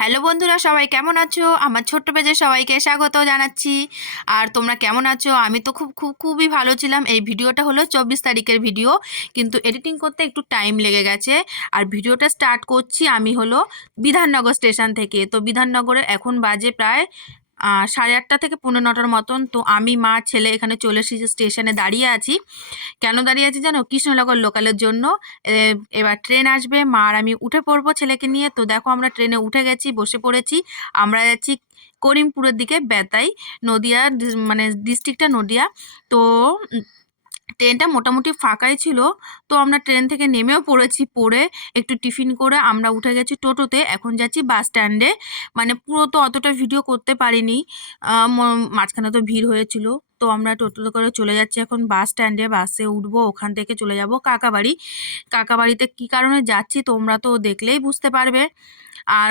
Hello বন্ধুরা, সবাই কেমন আছো? আমার ছোট্ট পেজে সবাইকে স্বাগত জানাচ্ছি। আর তোমরা কেমন আছো? আমি তো খুবই ভালো ছিলাম। এই ভিডিওটা হলো 24 তারিখের ভিডিও, কিন্তু এডিটিং করতে একটু টাইম লেগে গেছে। আর ভিডিওটা স্টার্ট করছি আমি হলো বিধাননগর স্টেশন থেকে। তো বিধাননগরে এখন বাজে প্রায় 8:30 থেকে 9:45 মতন। তো আমি, মা, ছেলে এখানে চলে এসেছি, স্টেশনে দাঁড়িয়ে আছি। কেন দাঁড়িয়ে আছি জানো? কৃষ্ণনগর লোকালের জন্য। এবার ট্রেন আসবে, মা আর আমি উঠে পড়বো ছেলেকে নিয়ে। তো দেখো আমরা ট্রেনে উঠে গেছি, বসে পড়েছি। আমরা যাচ্ছি করিমপুরের দিকে, বেতাই, নদিয়া, মানে ডিস্ট্রিক্টটা নদিয়া। তো ট্রেনটা মোটামুটি ফাঁকাই ছিল। তো আমরা ট্রেন থেকে নেমেও পড়েছি, পড়ে একটু টিফিন করে আমরা উঠে গেছি টোটোতে। এখন যাচ্ছি বাস স্ট্যান্ডে। মানে পুরো তো অতটা ভিডিও করতে পারিনি, মাঝখানে তো ভিড় হয়েছিল। তো আমরা টোটোতে করে চলে যাচ্ছি এখন বাস স্ট্যান্ডে। বাসে উঠবো, ওখান থেকে চলে যাব কাকাবাড়ি। কাকাবাড়িতে কী কারণে যাচ্ছি তোমরা তো দেখলেই বুঝতে পারবে। আর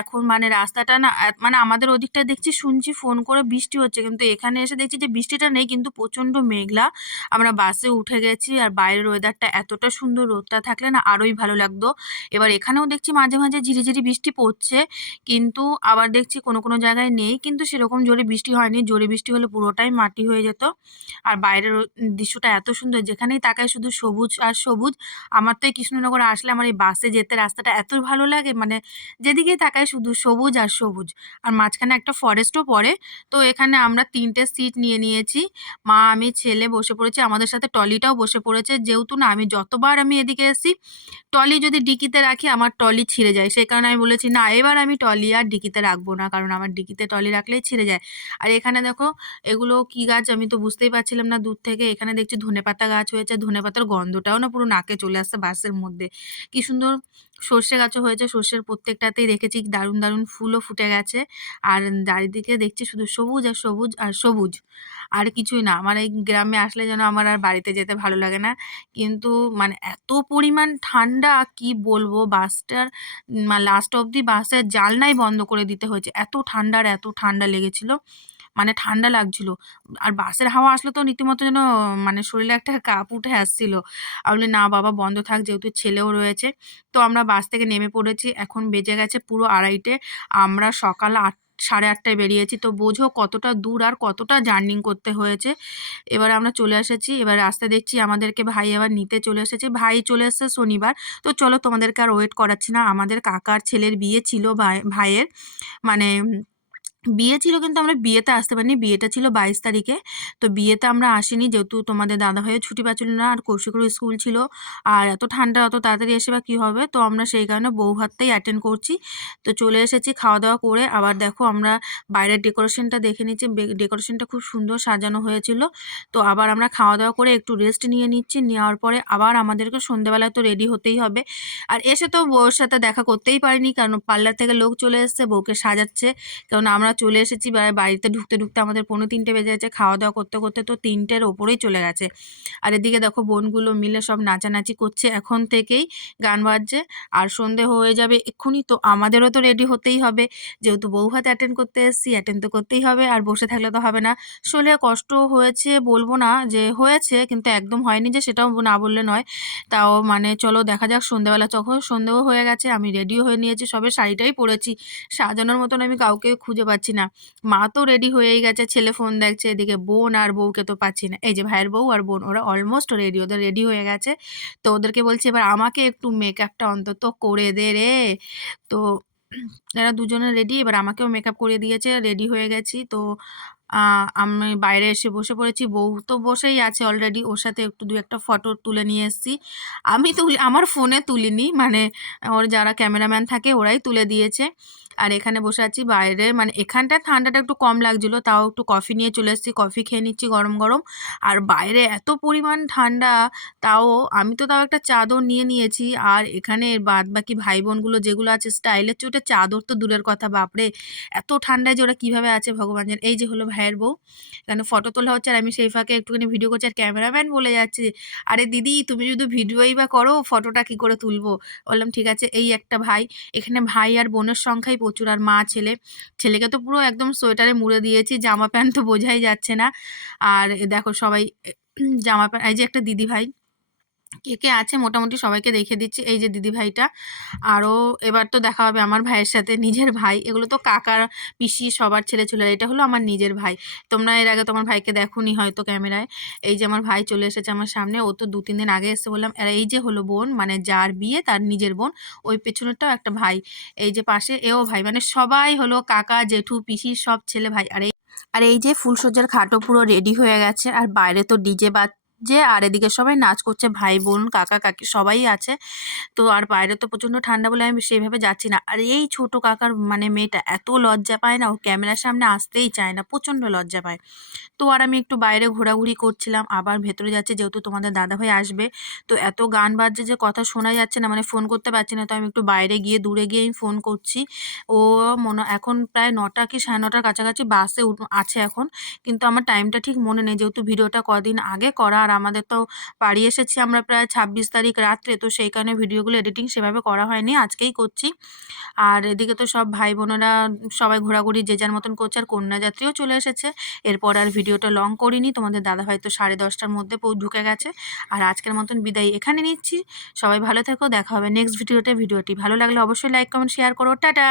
এখন মানে রাস্তাটা না, মানে আমাদের ওদিকটা দেখছি, শুনছি ফোন করে বৃষ্টি হচ্ছে, কিন্তু এখানে এসে দেখছি যে বৃষ্টিটা নেই, কিন্তু প্রচণ্ড মেঘলা। আমরা বাসে উঠে গেছি, আর বাইরের ওয়েদারটা এতটা সুন্দর, রোদটা থাকলে না আরোই ভালো লাগতো। এবার এখানেও দেখছি মাঝে মাঝে ঝিরিঝিরি বৃষ্টি পড়ছে, কিন্তু আবার দেখছি কোনো কোনো জায়গায় নেই, কিন্তু সেরকম জোরে বৃষ্টি হয়নি। জোরে বৃষ্টি হলে পুরোটাই মাটি হয়ে যেত। আর বাইরের দৃশ্যটা এত সুন্দর, যেখানেই তাকাই শুধু সবুজ আর সবুজ। আমার তো এই কৃষ্ণনগর আসলে আমার এই বাসে যেতে রাস্তাটা এত ভালো লাগে, মানে যেদিকেই তাকাই শুধু সবুজ আর সবুজ। আর মাঝখানে একটা ফরেস্টও পড়ে। তো এখানে আমরা 3টে সিট নিয়ে নিয়েছি, মা, আমি, ছেলে বসে পড়েছি। আমাদের সাথে টলিটাও বসে পড়েছে, যেহেতু না আমি যতবার এদিকে এসেছি, টলি যদি ডিকিতে রাখি আমার টলি ছিঁড়ে যায়। সেই কারণে আমি বলেছি না, এবার আমি টলি আর ডিকিতে রাখবো না, কারণ আমার ডিকিতে টলি রাখলেই ছিঁড়ে যায়। আর এখানে দেখো এগুলো কি গাছ আমি তো বুঝতেই পারছিলাম না দূর থেকে। এখানে দেখছি ধনেপাতা গাছ হয়েছে, ধনেপাতার গন্ধটাও না পুরো নাকে চলে আসছে বাসের মধ্যে। কি সুন্দর সর্ষে গাছও হয়েছে, সর্ষের প্রত্যেকটাতেই রেখেছি, দারুণ দারুণ ফুলও ফুটে গেছে। আর চারিদিকে দেখছি শুধু সবুজ আর সবুজ আর সবুজ, আর কিছুই না। আমার এই গ্রামে আসলে যেন আমার আর বাড়িতে যেতে ভালো লাগে না। কিন্তু মানে এত পরিমাণ ঠান্ডা, কি বলবো, বাসটার লাস্ট অবধি বাসের জানলাই বন্ধ করে দিতে হয়েছে, এত ঠান্ডা, আর এত ঠান্ডা লেগেছিল, মানে ঠান্ডা লাগছিল। আর বাসের হাওয়া আসলে তো রীতিমতো যেন মানে শরীরে একটা কাঁপ উঠে আসছিল। আমি বলি না বাবা, বন্ধ থাক, যেহেতু ছেলেও রয়েছে। তো আমরা বাস থেকে নেমে পড়েছি, এখন বেজে গেছে পুরো 2:30। আমরা সকাল 8, 8:30টায় বেরিয়েছি। তো বোঝো কতটা দূর আর কতটা জার্নি করতে হয়েছে। এবার আমরা চলে এসেছি। এবার রাস্তায় দেখছি আমাদেরকে ভাই আবার নিতে চলে এসেছে। ভাই চলে এসেছে শনিবার। তো চলো তোমাদেরকে আর ওয়েট করাচ্ছি না। আমাদের কাকার ছেলের বিয়ে ছিল, ভাইয়ের, মানে বিয়ে ছিল, কিন্তু আমরা বিয়েতে আসতে পারিনি। বিয়েটা ছিল 22 তারিখে। তো বিয়েতে আমরা আসিনি, যেহেতু তোমাদের দাদাভাইও ছুটি পাচ্ছিল না, আর কৌশিকেরও স্কুল ছিল। আর এত ঠান্ডা অত তাড়াতাড়ি এসে বা কী হবে, তো আমরা সেই কারণে বউ ভাতটাই অ্যাটেন্ড করছি। তো চলে এসেছি খাওয়া দাওয়া করে। আবার দেখো আমরা বাইরের ডেকোরেশনটা দেখে নিচ্ছি, ডেকোরেশনটা খুব সুন্দর সাজানো হয়েছিল। তো আবার আমরা খাওয়া দাওয়া করে একটু রেস্ট নিয়ে নিচ্ছি। নেওয়ার পরে আবার আমাদেরকে সন্ধ্যেবেলায় তো রেডি হতেই হবে। আর এসে তো বউর সাথে দেখা করতেই পারিনি, কারণ পার্লার থেকে লোক চলে এসেছে, বউকে সাজাচ্ছে। কারণ আমরা চলে এসেছি বাড়িতে ঢুকতে ঢুকতে আমাদের 2:45 বেজে গেছে, খাওয়া দাওয়া করতে করতে তো 3টের ওপরেই চলে গেছে। আর এদিকে দেখো বোনগুলো মিলে সব নাচানাচি করছে, এখন থেকেই গান বাজছে। আর সন্ধে হয়ে যাবে এক্ষুনি, তো আমাদেরও তো রেডি হতেই হবে, যেহেতু বউ ভাত অ্যাটেন্ড করতে এসেছি, অ্যাটেন্ড তো করতেই হবে। আর বসে থাকলে তো হবে না। শরীরে কষ্ট হয়েছে বলবো না যে হয়েছে, কিন্তু একদম হয়নি যে সেটাও না বললে নয়। তাও মানে চলো দেখা যাক সন্ধেবেলা। যখন সন্ধেও হয়ে গেছে, আমি রেডিও হয়ে নিয়েছি, সবে শাড়িটাই পরেছি, সাজানোর মতন আমি কাউকে খুঁজে পাচ্ছি না। মা তো রেডি হয়েই গেছে, ছেলে ফোন দেখছে, এদিকে বোন আর বউকে তো পাচ্ছি না। এই যে ভাইয়ের বউ আর বোন, ওরা অলমোস্ট রেডি, ওদের রেডি হয়ে গেছে। তো ওদেরকে বলছি এবার আমাকে একটু মেকআপটা অন্তত করে দে রে। তো এরা দুজনে রেডি, এবার আমাকেও মেকআপ করে দিয়েছে, রেডি হয়ে গেছি। তো আমি বাইরে এসে বসে পড়েছি, বউ তো বসেই আছে অলরেডি, ওর সাথে একটু দু একটা ফটো তুলে নিয়ে এসেছি। আমি তুলি, আমার ফোনে তুলিনি, মানে ওর যারা ক্যামেরাম্যান থাকে ওরাই তুলে দিয়েছে। আর এখানে বসে আছি বাইরে, মানে এখানটায় ঠান্ডাটা একটু কম লাগছিলো, তাও একটু কফি নিয়ে চলে এসেছি, কফি খেয়ে নিচ্ছি গরম গরম। আর বাইরে এত পরিমাণ ঠান্ডা, তাও আমি তো তাও একটা চাদর নিয়ে নিয়েছি। আর এখানে বাদ বাকি ভাই বোনগুলো যেগুলো আছে স্টাইলের চোটে, চাদর তো দূরের কথা, বাপরে এত ঠান্ডায় যে ওরা কীভাবে আছে ভগবান জানে। এই যে হলো ভাইয়ের বউ, এখানে ফটো তোলা হচ্ছে, আর আমি সেই ফাঁকে একটুখানি ভিডিও করছি। আর ক্যামেরাম্যান বলে যাচ্ছে, আরে দিদি তুমি যদি ভিডিওই বা করো, ফটোটা কী করে তুলবো? বললাম ঠিক আছে। এই একটা ভাই, এখানে ভাই আর বোনের সংখ্যাই প্রচুর, আর মা, ছেলে। ছেলেকে তো পুরো একদম সোয়েটারে মুড়ে দিয়েছি, জামা প্যান্ট তো বোঝাই যাচ্ছে না। আর দেখো সবাই জামা প্যান্ট, এই যে একটা দিদি ভাই, কে কে আছে মোটামুটি সবাইকে দেখে দিচ্ছি। এই যে দিদিভাইটা, আরও এবার তো দেখা হবে আমার ভাইয়ের সাথে, নিজের ভাই। এগুলো তো কাকার, পিসি সবার ছেলে-ছেলেরা। এটা হলো আমার নিজের ভাই। তোমরা এর আগে তোমার ভাইকে দেখোনি হয়তো ক্যামেরায়। এই যে আমার ভাই চলে এসেছে আমার সামনে। ও তো ২-৩ দিন আগে এসেছে বললাম। আর এই যে হলো বোন, মানে যার বিয়ে তার নিজের বোন। ওই পেছনেরটাও একটা ভাই। এই যে পাশে এও ভাই। মানে সবাই হলো কাকা, জেঠু, পিসির সব ছেলে ভাই। আর এই যে ফুলসজ্জার খাটও পুরো রেডি হয়ে গেছে, আর বাইরে তো ডিজে বাজছে, আর এদিকে সবাই নাচ করছে, ভাই বোন কাকা কাকি সবাই আছে। তো আর বাইরে তো প্রচণ্ড ঠান্ডা বলে আমি সেইভাবে যাচ্ছি না। আর এই ছোট কাকার মানে মেয়েটা এত লজ্জা পায় না, ও ক্যামেরার সামনে আসতেই চায় না, প্রচণ্ড লজ্জা পায়। তো আর আমি একটু বাইরে ঘোরাঘুরি করছিলাম, আবার ভেতরে যাচ্ছি যেহেতু তোমাদের দাদাভাই আসবে। তো এত গান বাজছে যে কথা শোনা যাচ্ছে না, মানে ফোন করতে পারছি না। তো আমি একটু বাইরে গিয়ে দূরে গিয়ে আমি ফোন করছি। ও এখন প্রায় ৯টা কি ৯:৩০ কাছাকাছি বাসে আছে এখন। কিন্তু আমার টাইমটা ঠিক মনে নেই, যেহেতু ভিডিওটা কদিন আগে করা, আর আমাদের তো বাড়ি এসেছি আমরা প্রায় ২৬ তারিখ রাত্রে। তো সেই কারণে ভিডিওগুলো এডিটিং সেভাবে করা হয়নি, আজকেই করছি। আর এদিকে তো সব ভাই বোনেরা সবাই ঘোরাঘুরি যে যার মতন করছে, আর কন্যাযাত্রীও চলে এসেছে। এরপর আর ভিডিওটা লং করিনি, তোমাদের দাদাভাই তো 10:30টার মধ্যে ঢুকে গেছে। আর আজকের মতন বিদায় এখানে নিচ্ছি। সবাই ভালো থেকো, দেখা হবে নেক্সট ভিডিওতে। ভিডিওটি ভালো লাগলে অবশ্যই লাইক কমেন্ট শেয়ার করো। টাটা।